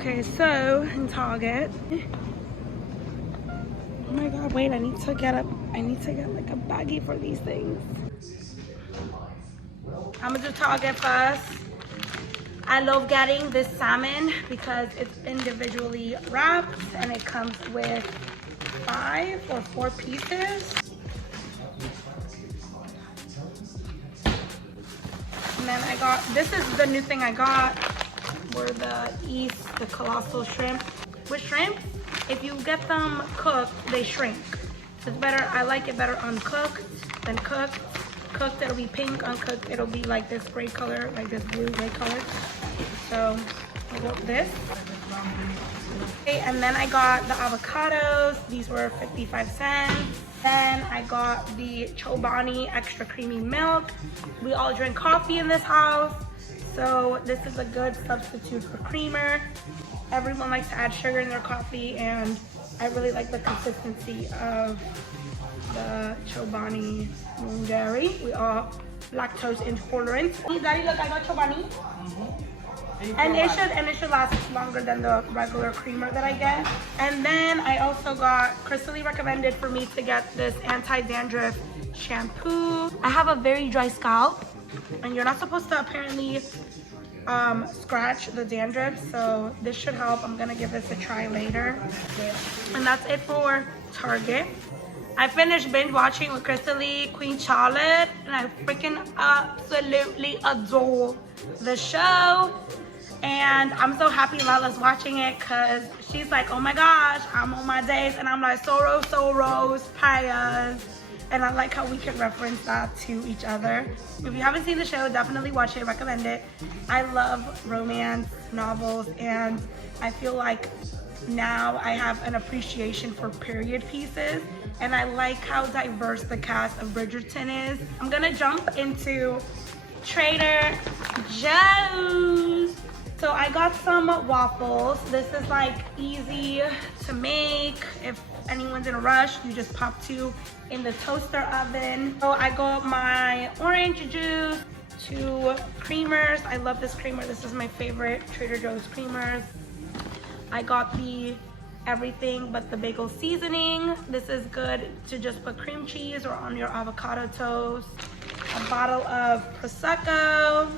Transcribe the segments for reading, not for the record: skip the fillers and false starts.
Okay, so in Target. Oh my god, wait, I need to get like a baggie for these things. I'm gonna do Target first. I love getting this salmon because it's individually wrapped and it comes with 5 or 4 pieces. And then I got, this is the new thing I got, were the colossal shrimp. With shrimp, if you get them cooked, they shrink. It's better, I like it better uncooked than cooked. Cooked, it'll be pink. Uncooked, it'll be like this gray color, like this blue gray color. So I got this. Okay, and then I got the avocados. These were 55 cents. Then I got the Chobani extra creamy milk. We all drink coffee in this house, so this is a good substitute for creamer. Everyone likes to add sugar in their coffee, and I really like the consistency of the Chobani dairy. We are lactose intolerant. Daddy, look, I got Chobani. And it should last longer than the regular creamer that I get. And then I also got, Crystal recommended for me to get this anti-dandruff shampoo. I have a very dry scalp, and you're not supposed to apparently scratch the dandruff, so this should help. I'm gonna give this a try later. And that's it for Target. I finished binge watching with Crystal Queen Charlotte, and I freaking absolutely adore the show. And I'm so happy Lala's watching it because she's like, oh my gosh, I'm on my days. And I'm like, sorrows, payas. And I like how we can reference that to each other. If you haven't seen the show, definitely watch it, recommend it. I love romance novels, and I feel like now I have an appreciation for period pieces. And I like how diverse the cast of Bridgerton is. I'm gonna jump into Trader Joe's. So I got some waffles. This is like easy to make. If anyone's in a rush, you just pop 2 in the toaster oven. So I got my orange juice, 2 creamers. I love this creamer. This is my favorite Trader Joe's creamers. I got the everything but the bagel seasoning. This is good to just put cream cheese or on your avocado toast. A bottle of Prosecco.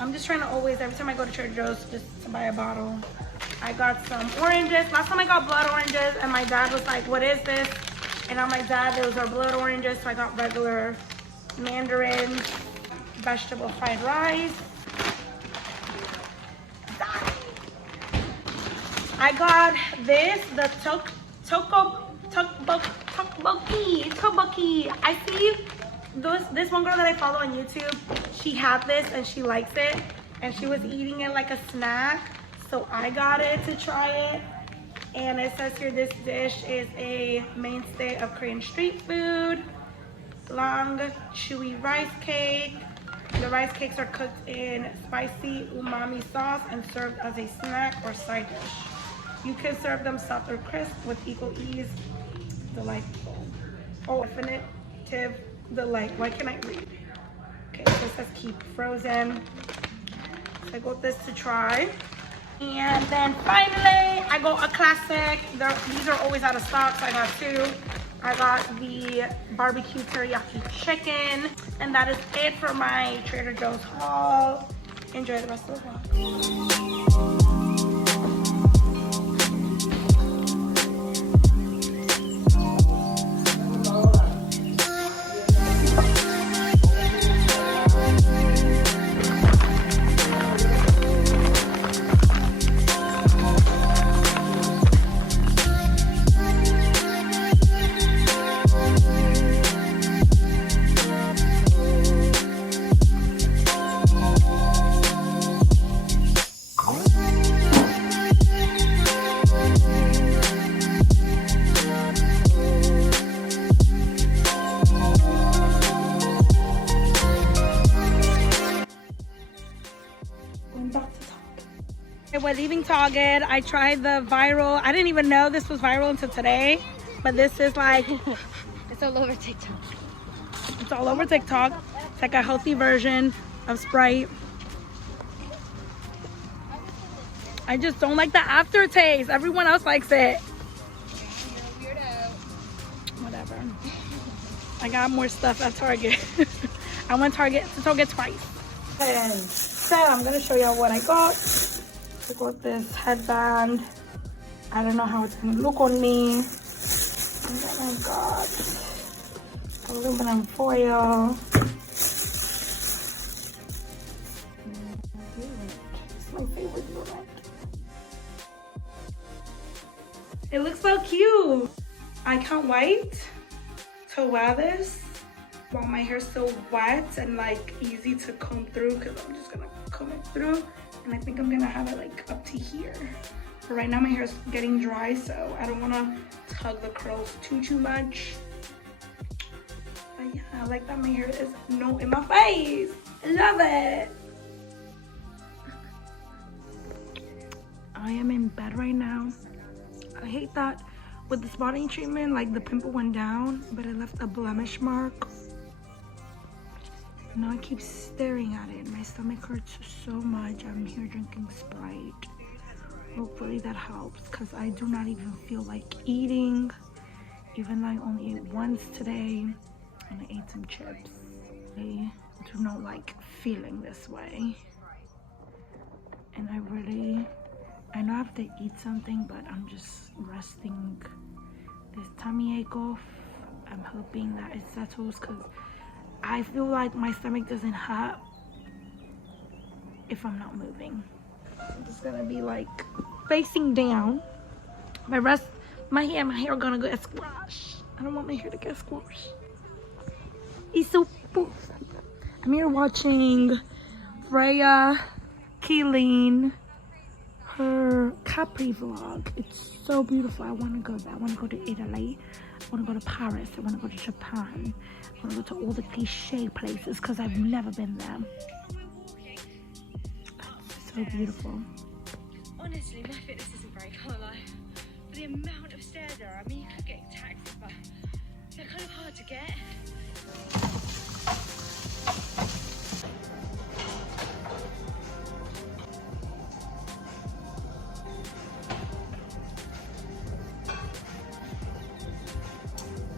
I'm just trying to always, every time I go to Trader Joe's, just to buy a bottle. I got some oranges. Last time I got blood oranges, and my dad was like, what is this? And I'm like, Dad, those are blood oranges. So I got regular mandarin, vegetable fried rice. I got this, the tteokbokki. I see this one girl that I follow on YouTube, she had this and she likes it, and she was eating it like a snack, so I got it to try it. And it says here this dish is a mainstay of Korean street food. Long chewy rice cake. The rice cakes are cooked in spicy umami sauce and served as a snack or side dish. You can serve them soft or crisp with equal ease. Delightful. Oh, definitive delight. Why can't I read? Okay, so it says keep frozen. So I got this to try. And then finally, I got a classic. These are always out of stock, so I got 2. I got the barbecue teriyaki chicken. And that is it for my Trader Joe's haul. Enjoy the rest of the vlog. We're leaving Target. I tried the viral, I didn't even know this was viral until today, but this is like it's all over TikTok. It's all over TikTok. It's like a healthy version of Sprite. I just don't like the aftertaste. Everyone else likes it. You're a weirdo. Whatever. I got more stuff at Target. I went to Target twice. And so I'm gonna show y'all what I got. I got this headband. I don't know how it's gonna look on me. And then I got aluminum foil. It's my favorite unit. It looks so cute. I can't wait to wear this while my hair's still wet and like easy to comb through, because I'm just gonna comb it through, and I think I'm gonna have it like up to here. But right now my hair is getting dry, so I don't want to tug the curls too much. But yeah, I like that my hair is no in my face. I love it. I am in bed right now. I hate that with the spotting treatment, like the pimple went down, but it left a blemish mark. Now I keep staring at it. My stomach hurts so much. I'm here drinking Sprite. Hopefully that helps, because I do not even feel like eating, even though I only ate once today and I ate some chips. I do not like feeling this way. And I know I have to eat something, but I'm just resting this tummy ache off. I'm hoping that it settles, because I feel like my stomach doesn't hurt if I'm not moving. I'm just gonna be like facing down. My hair gonna get squashed. I don't want my hair to get squashed. It's so poof. I'm here watching Freya Keeling, her Capri vlog. It's so beautiful. I want to go there. I want to go to Italy. I want to go to Paris. I want to go to Japan. I want to go to all the cliche places because I've never been there. It's so beautiful. Honestly, my fitness isn't very colour life. But the amount of stairs there are, I mean, you could get taxis, but they're kind of hard to get.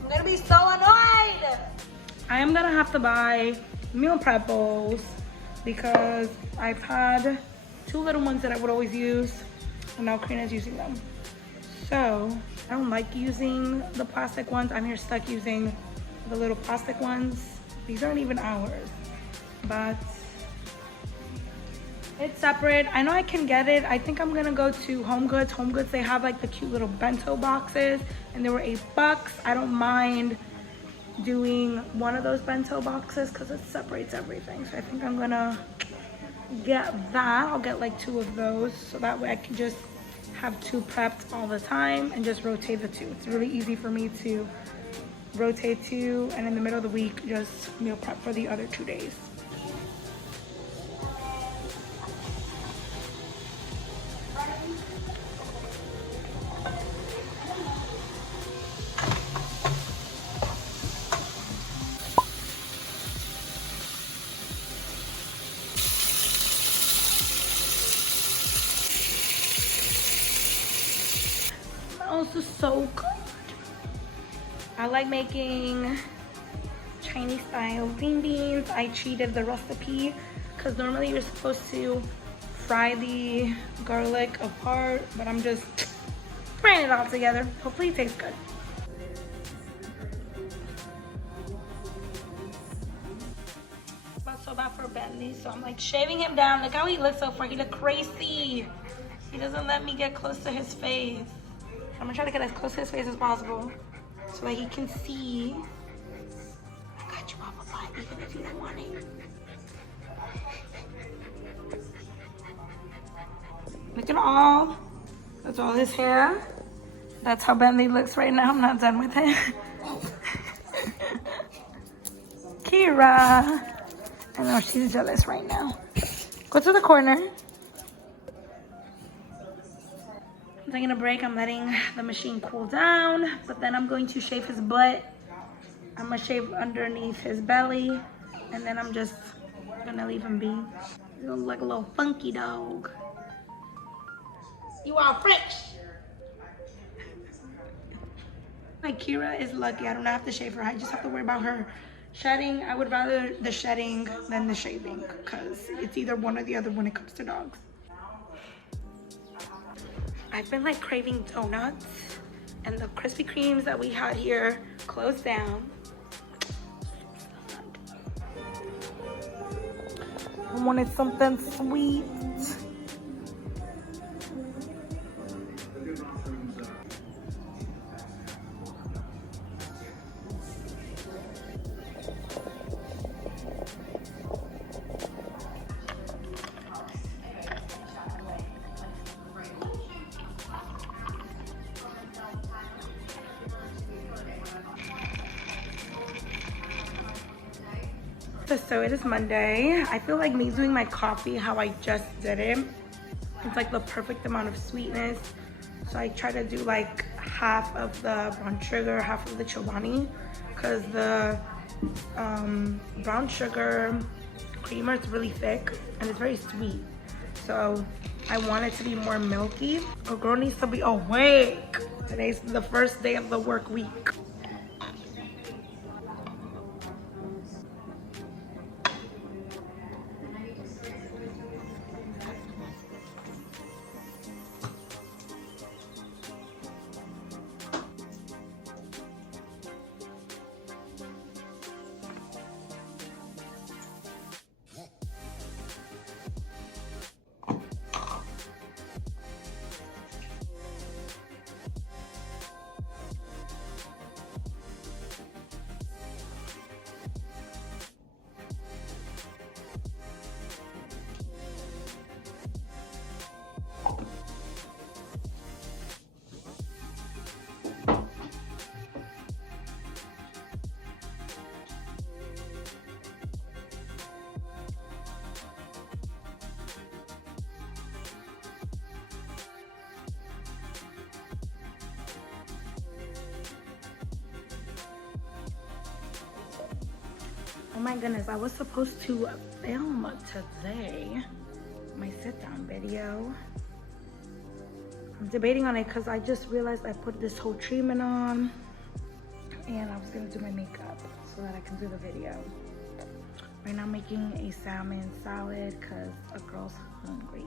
I'm gonna be so annoyed. I am gonna have to buy meal prep bowls because I've had 2 little ones that I would always use, and now Karina's using them. So I don't like using the plastic ones. I'm here stuck using the little plastic ones. These aren't even ours, but it's separate. I know I can get it. I think I'm gonna go to Home Goods. Home Goods, they have like the cute little bento boxes, and they were $8. I don't mind doing one of those bento boxes because it separates everything. So I think I'm gonna get that. I'll get like 2 of those, so that way I can just have 2 prepped all the time and just rotate the 2. It's really easy for me to rotate 2, and in the middle of the week just meal prep for the other 2 days. Smells so good. I like making Chinese style green beans. I cheated the recipe because normally you're supposed to fry the garlic apart, but I'm just frying it all together. Hopefully it tastes good. Not so bad for Bentley, so I'm like shaving him down. Look how he looks so far. He look crazy. He doesn't let me get close to his face. I'm gonna try to get as close to his face as possible so that he can see. I got you off a butt, even if you don't want it. Look at all. That's all his hair. That's how Bentley looks right now. I'm not done with him. Kira. I know she's jealous right now. Go to the corner. I'm taking a break. I'm letting the machine cool down, but then I'm going to shave his butt. I'm gonna shave underneath his belly, and then I'm just gonna leave him be. He looks like a little funky dog. You are fresh. My Kira is lucky. I don't have to shave her. I just have to worry about her shedding. I would rather the shedding than the shaving because it's either one or the other when it comes to dogs. I've been like craving donuts, and the Krispy Kremes that we had here closed down. I wanted something sweet. So it is Monday. I feel like me doing my coffee how I just did it. It's like the perfect amount of sweetness. So I try to do like half of the brown sugar, half of the Chobani, because the brown sugar creamer is really thick and it's very sweet. So I want it to be more milky. A girl needs to be awake. Today's the first day of the work week. Oh my goodness, I was supposed to film today my sit-down video. I'm debating on it because I just realized I put this whole treatment on and I was gonna do my makeup so that I can do the video. Right now I'm making a salmon salad because a girl's hungry.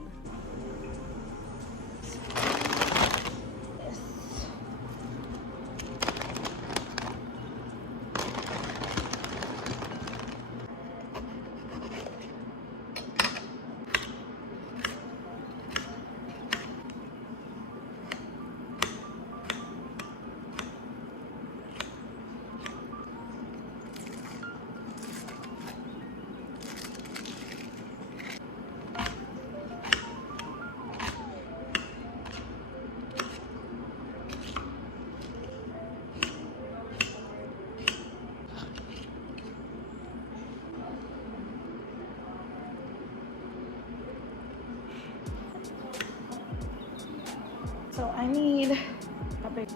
So I need a big...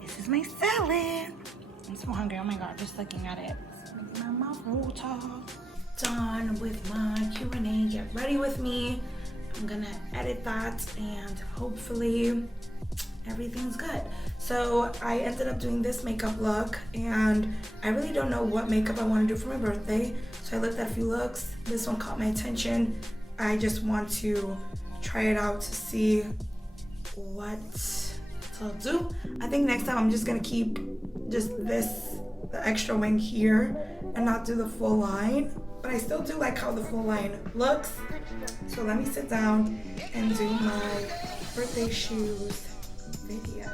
This is my salad. I'm so hungry, oh my God, just looking at it. It's making my mouth water. Done with my Q&A, get ready with me. I'm gonna edit that and hopefully everything's good. So I ended up doing this makeup look and I really don't know what makeup I want to do for my birthday. So I looked at a few looks. This one caught my attention. I just want to try it out to see what to do. I think next time I'm just gonna keep just this, the extra wing here and not do the full line. But I still do like how the full line looks. So let me sit down and do my birthday shoes video.